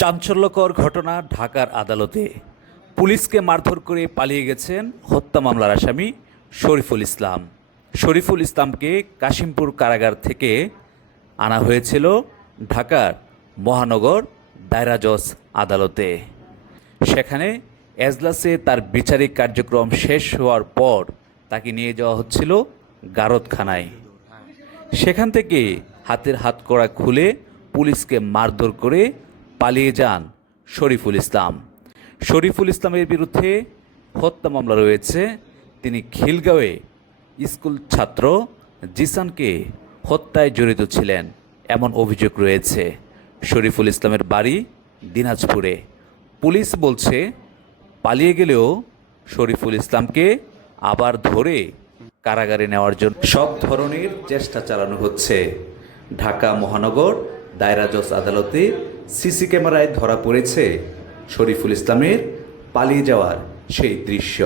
চাঞ্চল্যকর ঘটনা ঢাকার আদালতে। পুলিশকে মারধর করে পালিয়ে গেছেন হত্যা মামলার আসামি শরীফুল ইসলাম। শরীফুল ইসলামকে কাশিমপুর কারাগার থেকে আনা হয়েছিল ঢাকার মহানগর দায়রা জজ আদালতে। সেখানে এজলাসে তার বিচারিক কার্যক্রম শেষ হওয়ার পর তাকে নিয়ে যাওয়া হচ্ছিল গারদখানায়। সেখান থেকে হাতের হাত করা খুলে পুলিশকে মারধর করে পালিয়ে যান শরীফুল ইসলাম। শরীফুল ইসলামের বিরুদ্ধে হত্যা মামলা রয়েছে। তিনি খিলগাঁওয়ে স্কুল ছাত্র জিসানকে হত্যায় জড়িত ছিলেন। এমন অভিযোগ রয়েছে। শরীফুল ইসলামের বাড়ি দিনাজপুরে। পুলিশ বলছে, পালিয়ে গেলেও শরীফুল ইসলামকে আবার ধরে কারাগারে নেওয়ার জন্য সব ধরনের চেষ্টা চালানো হচ্ছে। ঢাকা মহানগর, দায়রা জজ আদালতে সিসি ক্যামেরায় ধরা পড়েছে শরীফুল ইসলামের পালিয়ে যাওয়ার সেই দৃশ্য।